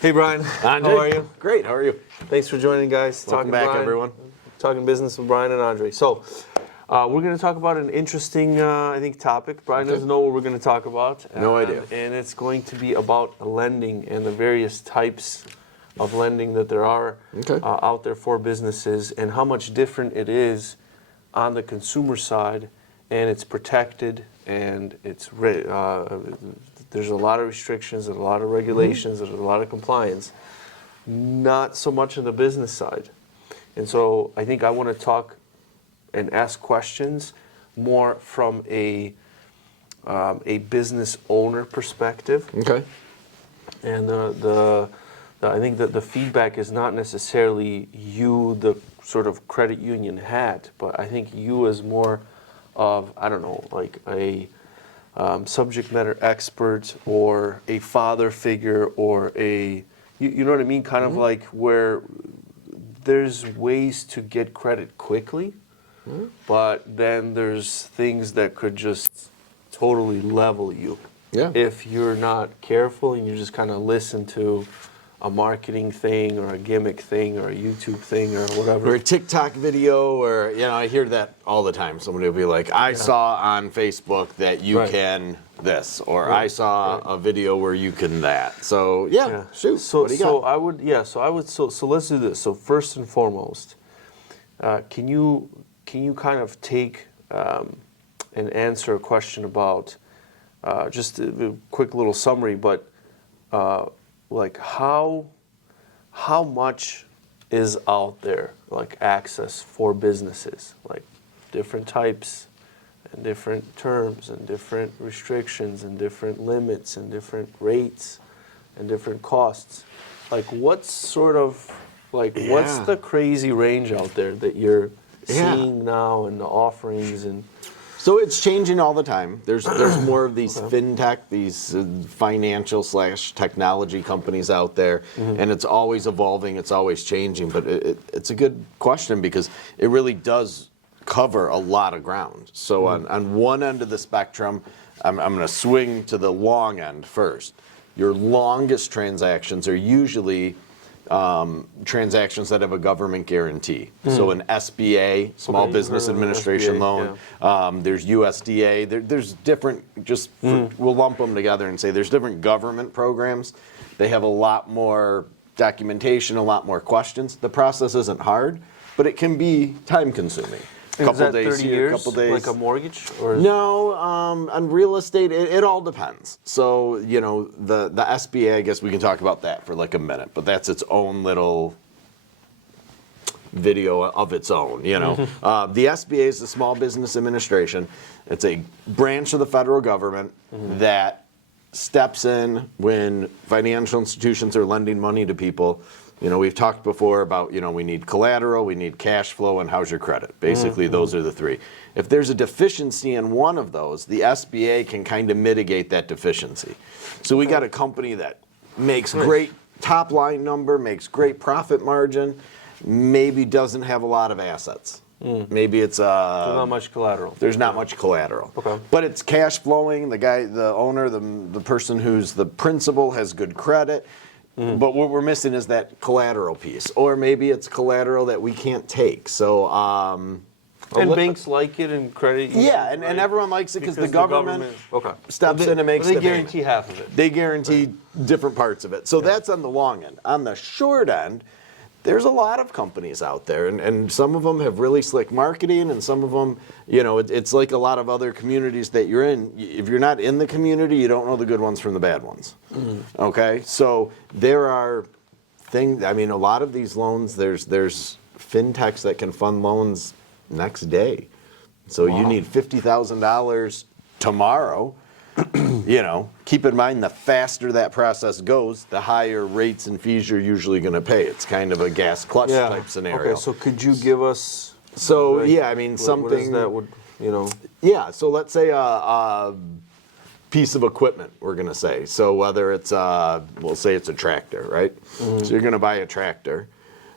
Hey, Brian. Andre. How are you? Great. How are you? Thanks for joining, guys. Welcome back, Brian, everyone. Talking business with Brian and Andre. So, we're going to talk about an interesting, I think, topic. Brian doesn't know what we're going to talk about. No idea. And it's going to be about lending and the various types of lending that there are out there for businesses and how much different it is on the consumer side, and it's protected, and it's there's a lot of restrictions and a lot of regulations and a lot of compliance. Not so much on the business side. And so I think I want to talk and ask questions more from a business owner perspective. Okay. And I think that the feedback is not necessarily you, the sort of credit union hat, but I think you as more of, I don't know, like a subject matter expert or a father figure or you know what I mean? Kind of like where there's ways to get credit quickly, but then there's things that could just totally level you. Yeah. If you're not careful and you just kind of listen to a marketing thing or a gimmick thing or a YouTube thing or whatever. Or a TikTok video, or I hear that all the time. Somebody will be like, "I saw on Facebook that you can this," or "I saw a video where you can that." So shoot. So what do you got? So let's do this. So first and foremost, can you kind of take and answer a question about just a quick little summary, but like how much is out there, like access for businesses, like different types and different terms and different restrictions and different limits and different rates and different costs. Like what's sort of what's the crazy range out there that you're seeing now and the offerings and So it's changing all the time. There's more of these fintech, these financial/technology companies out there, and it's always evolving, it's always changing. But it's a good question because it really does cover a lot of ground. So on one end of the spectrum, I'm going to swing to the long end first. Your longest transactions are usually transactions that have a government guarantee. So an SBA, Small Business Administration loan. There's USDA. There's different, we'll lump them together and say there's different government programs. They have a lot more documentation, a lot more questions. The process isn't hard, but it can be time consuming. Couple days 30 here, years, couple days. like a mortgage? Or No, on real estate, it all depends. So, the SBA, I guess we can talk about that for like a minute, but that's its own little video of its own, The SBA is the Small Business Administration. It's a branch of the federal government that steps in when financial institutions are lending money to people. We've talked before about, we need collateral, we need cash flow, and how's your credit? Basically, those are the three. If there's a deficiency in one of those, the SBA can kind of mitigate that deficiency. So we got a company that makes great top line number, makes great profit margin, maybe doesn't have a lot of assets. Maybe it's there's not much collateral. There's not much collateral. Okay. But it's cash flowing. The guy, the owner, the person who's the principal has good credit. But what we're missing is that collateral piece, or maybe it's collateral that we can't take. So, and banks like it, and credit. And everyone likes it because the government steps in and makes. They guarantee half of it. They guarantee different parts of it. So that's on the long end. On the short end, there's a lot of companies out there, and some of them have really slick marketing, and some of them, it's like a lot of other communities that you're in. If you're not in the community, you don't know the good ones from the bad ones. Okay? So there are things, a lot of these loans, there's fintechs that can fund loans next day. So you need $50,000 tomorrow. Keep in mind the faster that process goes, the higher rates and fees you're usually going to pay. It's kind of a gas clutch type scenario. Okay, so could you give us? So something what is that would Yeah, so let's say a piece of equipment. We're going to say. So whether it's we'll say it's a tractor, right? So you're going to buy a tractor.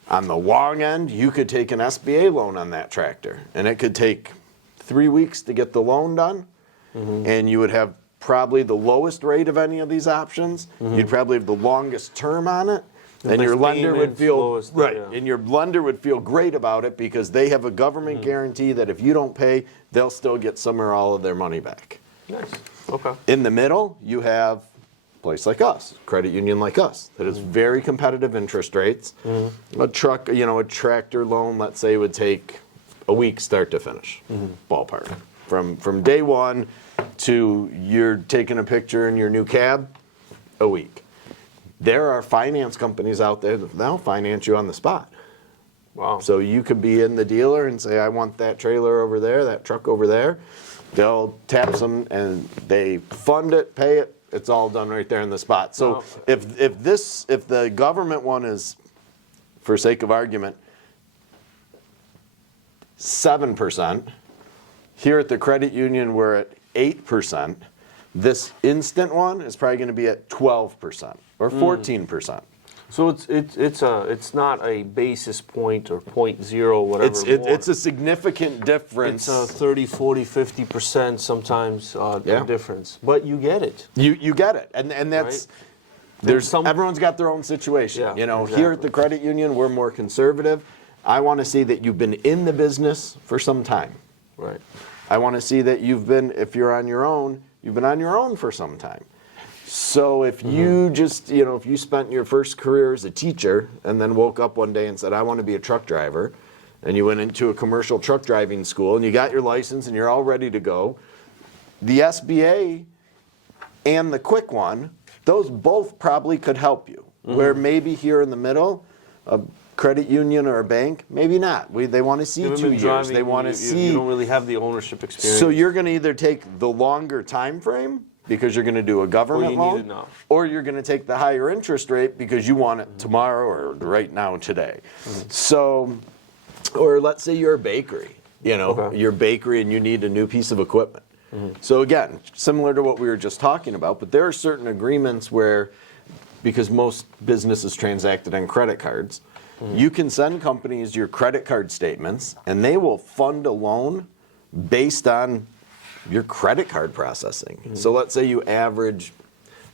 On the long end, you could take an SBA loan on that tractor, and it could take 3 weeks to get the loan done, and you would have probably the lowest rate of any of these options. You'd probably have the longest term on it. And best your lender would payments, feel lowest, right, yeah. and your lender would feel great about it because they have a government guarantee that if you don't pay, they'll still get some or all of their money back. Nice. Okay. In the middle, you have a place like us, credit union like us, that has very competitive interest rates. A truck, a tractor loan, let's say, would take a week start to finish, ballpark. From day one to you're taking a picture in your new cab, a week. There are finance companies out there that'll finance you on the spot. Wow. So you could be in the dealer and say, I want that trailer over there, that truck over there. They'll tap some and they fund it, pay it. It's all done right there in the spot. So Wow. if the government one is, for sake of argument, 7%, here at the credit union we're at 8%. This instant one is probably going to be at 12% or 14%. So it's not a basis point or 0.0 whatever. It's a significant difference. It's a 30, 40, 50% sometimes Yeah. difference, but you get it. You get it, and that's Right. everyone's got their own situation. Yeah, Here exactly. at the credit union, we're more conservative. I want to see that you've been in the business for some time. Right. I want to see that if you're on your own, you've been on your own for some time. So if you just, if you spent your first career as a teacher and then woke up one day and said, I want to be a truck driver, and you went into a commercial truck driving school and you got your license and you're all ready to go, the SBA and the quick one, those both probably could help you. Where maybe here in the middle, a credit union or a bank, maybe not. They want to see You haven't 2 been years. driving, They want to see. You don't really have the ownership experience. So you're going to either take the longer time frame because you're going to do a government you need loan, it now. or you're going to take the higher interest rate because you want it tomorrow or right now today. So, or let's say you're a bakery, Okay. you're a bakery and you need a new piece of equipment. So again, similar to what we were just talking about, but there are certain agreements where, because most business is transacted on credit cards, you can send companies your credit card statements and they will fund a loan based on your credit card processing. So let's say you average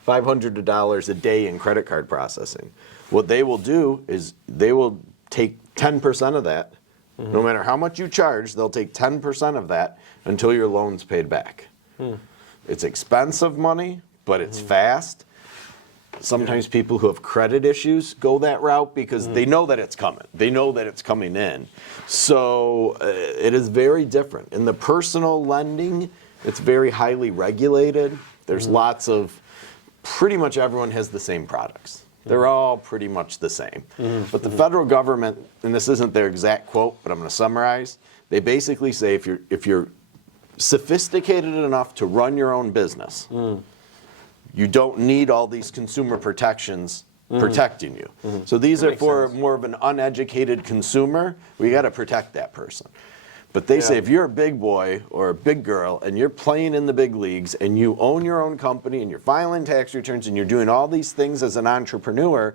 $500 a day in credit card processing. What they will do is they will take 10% of that. No matter how much you charge, they'll take 10% of that until your loan's paid back. It's expensive money, but it's fast. Sometimes people who have credit issues go that route because they know that it's coming. They know that it's coming in. So it is very different. In the personal lending, it's very highly regulated. There's lots of, pretty much everyone has the same products. They're all pretty much the same. But the federal government, and this isn't their exact quote, but I'm going to summarize, they basically say if you're sophisticated enough to run your own business, you don't need all these consumer protections protecting you. So these are for more of an uneducated consumer. We got to protect that person. But they say if you're a big boy or a big girl and you're playing in the big leagues and you own your own company and you're filing tax returns and you're doing all these things as an entrepreneur,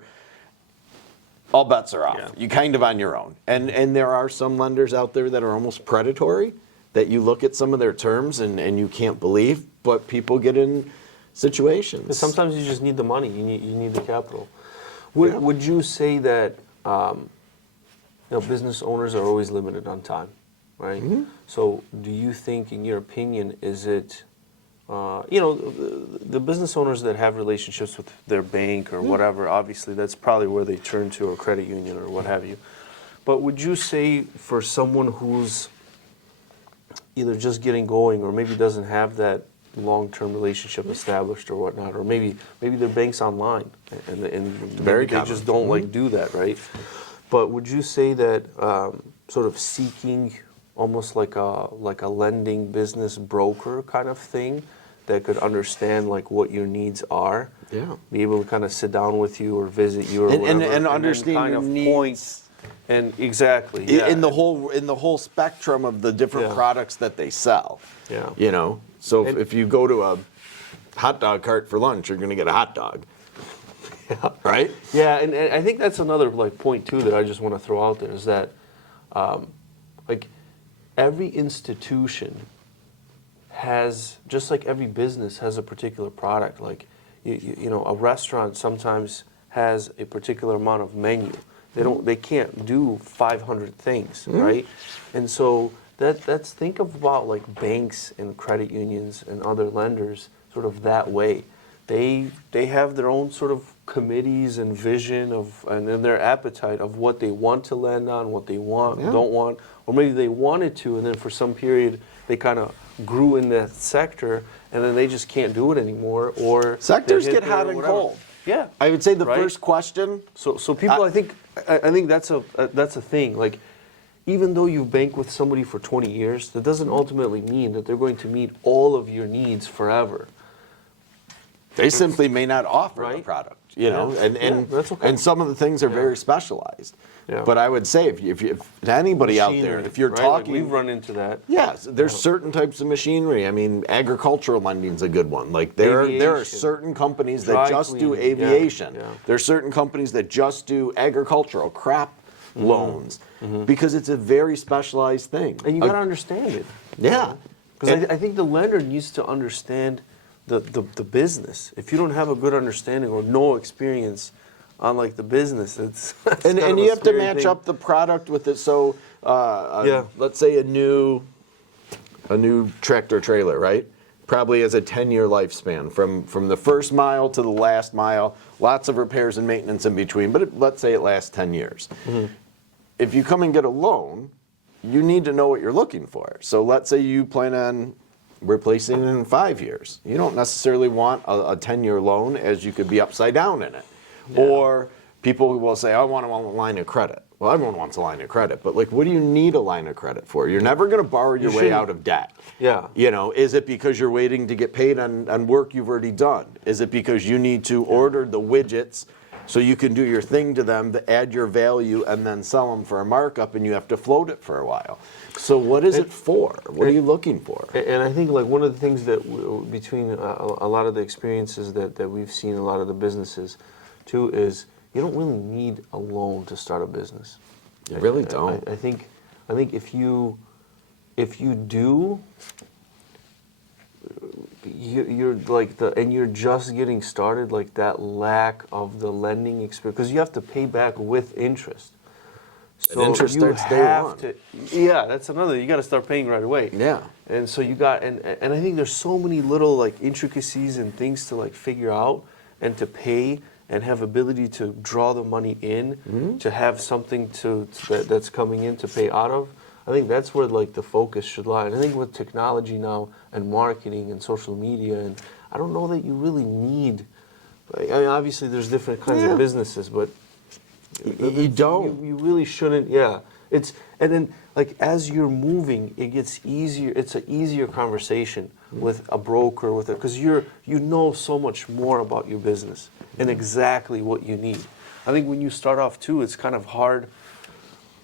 all bets are off. Yeah. You're kind of on your own. And there are some lenders out there that are almost predatory, that you look at some of their terms and you can't believe, but people get in situations. Sometimes you just need the money. You need the capital. Would you say that business owners are always limited on time, right? So do you think, in your opinion, is it the business owners that have relationships with their bank or whatever? Obviously, that's probably where they turn to, a credit union or what have you. But would you say for someone who's either just getting going or maybe doesn't have that long-term relationship established or whatnot, or maybe their bank's online and Very they common. just don't do that, right? But would you say that sort of seeking almost like a lending business broker kind of thing that could understand what your needs are, be able to kind of sit down with you or visit you or whatever, and understand kind your of needs. point and exactly In the whole spectrum of the different Yeah. products that they sell. Yeah. So And- if you go to a hot dog cart for lunch, you're going to get a hot dog. Right? Yeah, and I think that's another point too that I just want to throw out there is that every institution has, just like every business has a particular product. Like, you know, a restaurant sometimes has a particular amount of menu. They can't do 500 things, right? And so that's think about like banks and credit unions and other lenders sort of that way. They have their own sort of committees and vision of and then their appetite of what they want to lend on, what they want, don't want, or maybe they wanted to, and then for some period they kind of grew in that sector, and then they just can't do it anymore. Or Sectors they hit get hot their and whatever. cold. Yeah, I would say the Right? first question. So people, I think that's a thing. Like, even though you bank with somebody for 20 years, that doesn't ultimately mean that they're going to meet all of your needs forever. They simply may not offer the Right. product, you know, Yeah. and Yeah, that's okay. and some of the things are very specialized. Yeah. But I would say if anybody out there, Machinery, if you're right? Like, talking, we've run into that. yes, there's certain types of machinery. I mean, agricultural lending's a good one. Like there are Aviation. certain companies that Dry just do cleaning, yeah, aviation. yeah. There's certain companies that just do agricultural crop loans because it's a very specialized thing. And you got to understand it. Yeah. Because And- I think the lender needs to understand the business. If you don't have a good understanding or no experience on like the business, it's that's and kind of you a have to scary match thing. up the product with it. So, Yeah. let's say a new tractor trailer, right? Probably has a 10-year lifespan from the first mile to the last mile. Lots of repairs and maintenance in between, but let's say it lasts 10 years. If you come and get a loan, you need to know what you're looking for. So let's say you plan on replacing it in 5 years. You don't necessarily want a 10-year loan, as you could be upside down in it. Or people will say, I want a line of credit. Well, everyone wants a line of credit, but like, what do you need a line of credit for? You're never going to borrow your way shouldn't. out of debt. Yeah. You know, is it because you're waiting to get paid on work you've already done? Is it because you need to order the widgets so you can do your thing to them to add your value and then sell them for a markup, and you have to float it for a while? So what is it for? What are you looking for? And I think like one of the things that between a lot of the experiences that we've seen, a lot of the businesses too, is you don't really need a loan to start a business. You really don't. I think if you do, you're like and you're just getting started, like that lack of the lending experience, because you have to pay back with interest. So interest you starts day have one. to, yeah, that's another. You got to start paying right away. Yeah. And so you got, and I think there's so many little like intricacies and things to like figure out and to pay and have ability to draw the money in, to have something that's coming in to pay out of. I think that's where like the focus should lie. And I think with technology now and marketing and social media, and I don't know that you really need. Like, I mean, obviously there's different kinds of businesses, but You don't. You really shouldn't. Yeah. And then like as you're moving, it gets easier. It's an easier conversation with a broker, because you know so much more about your business and exactly what you need. I think when you start off too, it's kind of hard.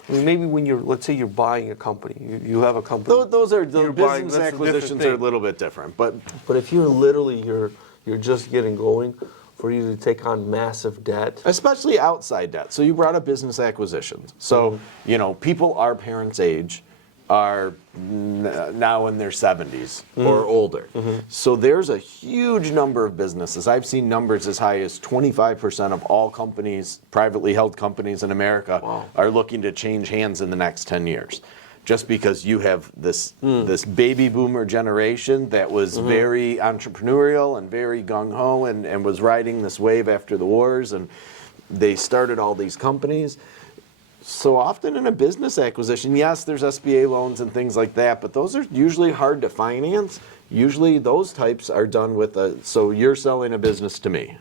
I mean, maybe when let's say you're buying a company, you have a company. Those are You're the buying- business that's a different acquisitions are a thing. little bit different, but But if you're just getting going, for you to take on massive debt. especially outside debt. So you brought up business acquisitions. So, you know, people our parents' age are now in their 70s or older. So there's a huge number of businesses. I've seen numbers as high as 25% of all companies, privately held companies in America, are looking to change hands in the next 10 years. Just because you have this baby boomer generation that was very entrepreneurial and very gung-ho and was riding this wave after the wars, and they started all these companies. So often in a business acquisition, yes, there's SBA loans and things like that, but those are usually hard to finance. Usually those types are done with so you're selling a business to me.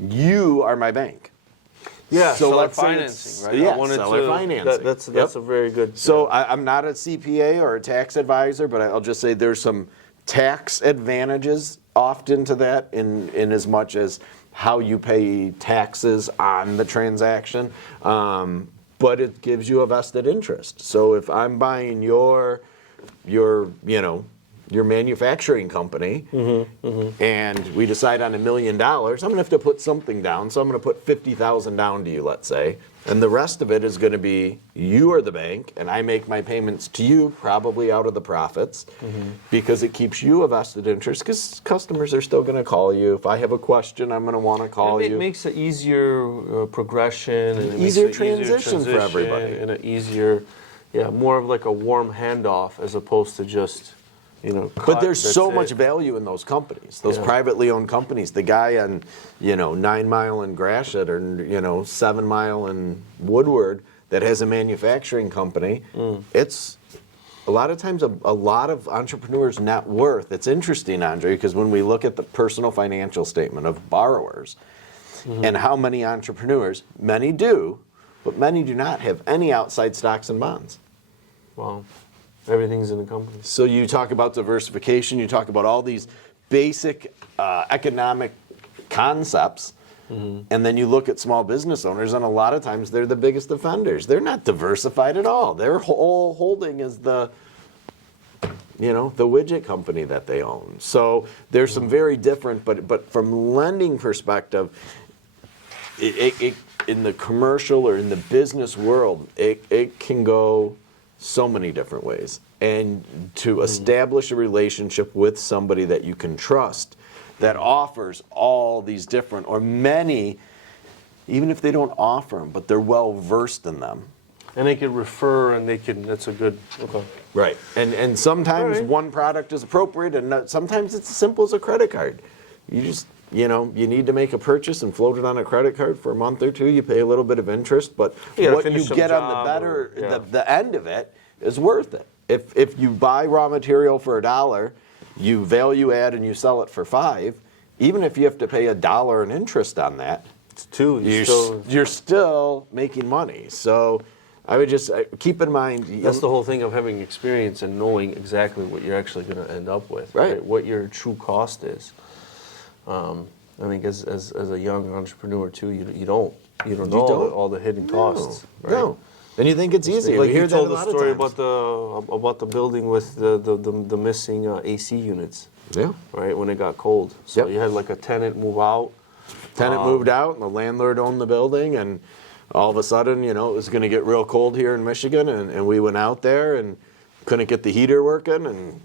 You are my bank. Yeah, So seller let's say financing, right? yeah, I wanted seller to- financing. That's Yep. a very good. So I'm not a CPA or a tax advisor, but I'll just say there's some tax advantages often to that in as much as how you pay taxes on the transaction. But it gives you a vested interest. So if I'm buying your your manufacturing company, and we decide on $1 million, I'm going to have to put something down. So I'm going to put $50,000 down to you, let's say, and the rest of it is going to be you are the bank, and I make my payments to you probably out of the profits, because it keeps you a vested interest. Because customers are still going to call you. If I have a question, I'm going to want to call It you. makes an easier progression, and it Easier makes an transition for everybody. and an easier, more of like a warm handoff as opposed to just, But there's that's so it. much value in those companies, those Yeah. privately owned companies. The guy on, 9 Mile in Gratiot or, 7 Mile in Woodward that has a manufacturing company. It's a lot of times a lot of entrepreneurs' net worth. It's interesting, Andre, because when we look at the personal financial statement of borrowers and how many entrepreneurs, many do, but many do not have any outside stocks and bonds. Wow. Everything's in the company. So you talk about diversification, you talk about all these basic economic concepts, and then you look at small business owners, and a lot of times they're the biggest offenders. They're not diversified at all. Their whole holding is the widget company that they own. So there's some very different, but from lending perspective, it in the commercial or in the business world, it can go so many different ways. And to establish a relationship with somebody that you can trust that offers all these different, or many, even if they don't offer them, but they're well versed in them. And they can refer, and that's a good, okay. Right. And sometimes All right. one product is appropriate, and sometimes it's as simple as a credit card. You just, you need to make a purchase and float it on a credit card for a month or two. You pay a little bit of interest, but You gotta what finish you some get on job the better, or- yeah. the end of it is worth it. If you buy raw material for $1, you value add and you sell it for $5, even if you have to pay $1 in interest on that, It's two. you're still making money. So I would just keep in mind. That's the whole thing of having experience and knowing exactly what you're actually going to end up with, Right. What your true cost is. I think as a young entrepreneur too, you don't know don't? all the hidden costs. Right? No. And you think it's easy. Like We hear you that told a the lot of story times. about the building with the missing AC units, Yeah. right? When it got cold, so Yep. you had like a tenant move out. Tenant moved out, and the landlord owned the building, and all of a sudden, it was going to get real cold here in Michigan, and we went out there and couldn't get the heater working, and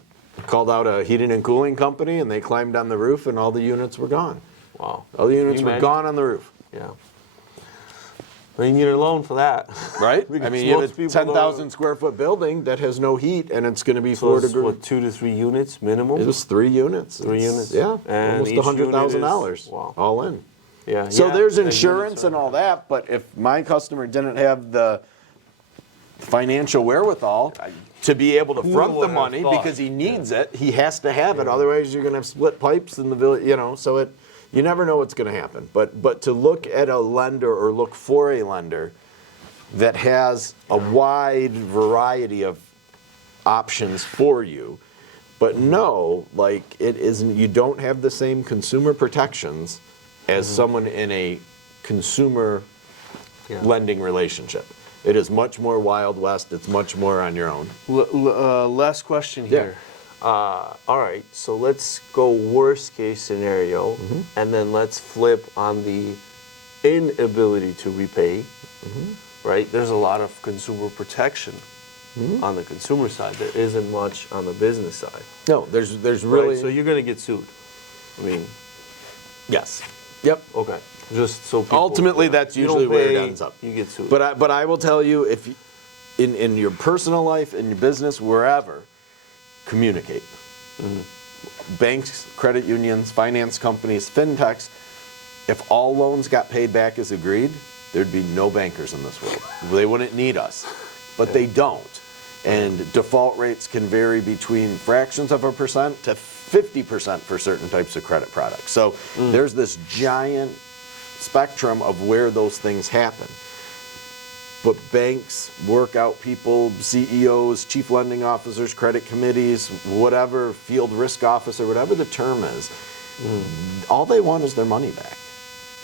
called out a heating and cooling company, and they climbed on the roof, and all the units were gone. Wow. All the Can units you were imagine? gone on the roof. Yeah. I mean, you need a loan for that, Right? I Because mean, you have most a people 10,000 square foot building that has no heat, and it's going to be So 4 it's, degrees. what, 2 to 3 units minimum? It was 3 units. 3 It's- units? Yeah, And almost each unit $100,000 is- wow. all in. Yeah. So yeah, there's and insurance units and are- all that, but if my customer didn't have the financial wherewithal to be able to Who front the would have money thought? because he needs it, he has to have it. Otherwise, you're going to have split pipes in the village. So you never know what's going to happen. But to look at a lender or look for a lender that has a wide variety of options for you, but no, like it isn't. You don't have the same consumer protections as someone in a consumer Yeah. lending relationship. It is much more Wild West. It's much more on your own. Last question Yeah. here. All right, so let's go worst case scenario, and then let's flip on the inability to repay. Right? There's a lot of consumer protection on the consumer side. There isn't much on the business side. No, there's Right? really So you're gonna get sued. I mean, yes. Yep. okay. Just so people, Ultimately, that's you don't usually where it pay, ends up. You get sued. But I will tell you, if you, in your personal life, in your business, wherever, communicate. Banks, credit unions, finance companies, fintechs. If all loans got paid back as agreed, there'd be no bankers in this world. They wouldn't need us, but they don't. And default rates can vary between fractions of a percent to 50% for certain types of credit products. So there's this giant spectrum of where those things happen. But banks, workout people, CEOs, chief lending officers, credit committees, whatever, field risk officer, whatever the term is, all they want is their money back.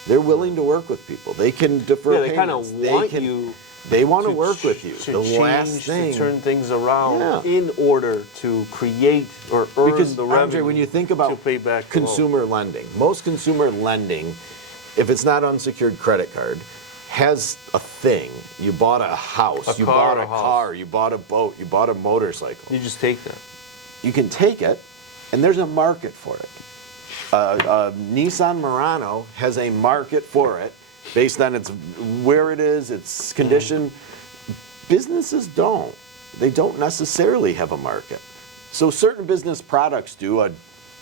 They're willing to work with people. They can defer yeah, they kind payments. of want you They want to work with you. To The last change, thing. to turn things around Yeah. in order to create or earn Because, the Andre, revenue when you think to about pay back the loan. consumer lending, most consumer lending, if it's not unsecured credit card, has a thing. You bought a house, you car, bought a a house. car, you bought a boat, you bought a motorcycle. You just take that. You can take it, and there's a market for it. Nissan Murano has a market for it based on its where it is, its condition. Businesses don't. They don't necessarily have a market. So certain business products do, a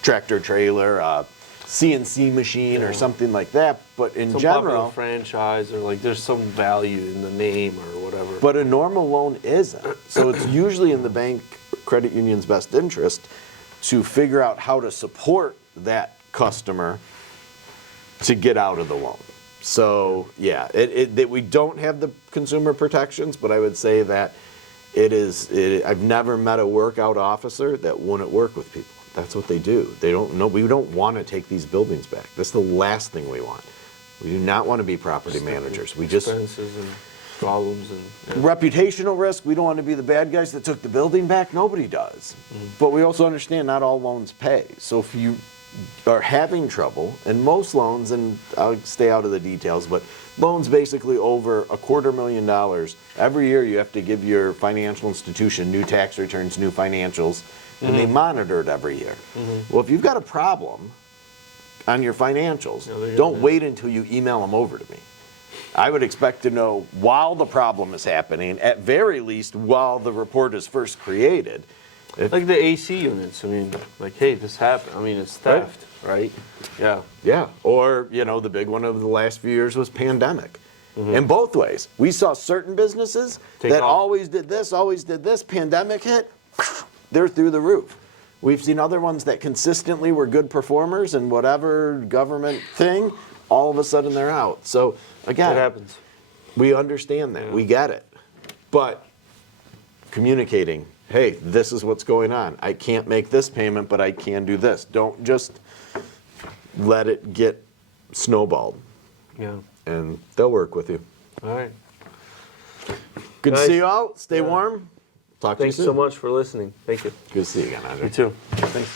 tractor trailer, a CNC machine, or something like that. But in Some popular general, franchise or like there's some value in the name or whatever. but a normal loan isn't. So it's usually in the bank credit union's best interest to figure out how to support that customer to get out of the loan. So yeah, that we don't have the consumer protections, but I would say that I've never met a workout officer that wouldn't work with people. That's what they do. They don't know. We don't want to take these buildings back. That's the last thing we want. We do not want to be property managers. We just expenses and problems and reputational risk. We don't want to be the bad guys that took the building back. Nobody does. But we also understand not all loans pay. So if you are having trouble, and most loans, and I'll stay out of the details, but loans basically over $250,000, every year you have to give your financial institution new tax returns, new financials, and they monitor it every year. Well, if you've got a problem on your financials, don't wait until you email them over to me. I would expect to know while the problem is happening, at very least while the report is first created. like the AC units. I mean, like, hey, this happened. I mean, it's theft, right? Yeah. Yeah, or the big one of the last few years was pandemic. In both ways, we saw certain businesses Take that off. always did this. Pandemic hit, they're through the roof. We've seen other ones that consistently were good performers in whatever government thing. All of a sudden, they're out. So again, It happens. we understand that. We get it. But communicating, hey, this is what's going on. I can't make this payment, but I can do this. Don't just let it get snowballed. Yeah. And they'll work with you. All right. Good to Guys, see you all. Stay warm. Talk to you Thanks soon. so much for listening. Thank you. Good to see you again, Andre. You too. Thanks.